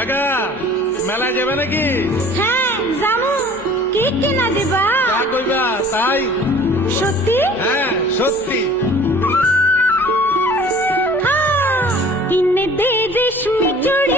আগা মেলা যাবে নাকি? হ্যাঁ যামু। কি কিনা দিবা? তা কইবা তাই? সত্যি? হ্যাঁ সত্যি। কিনে দে রেশমি চুড়ি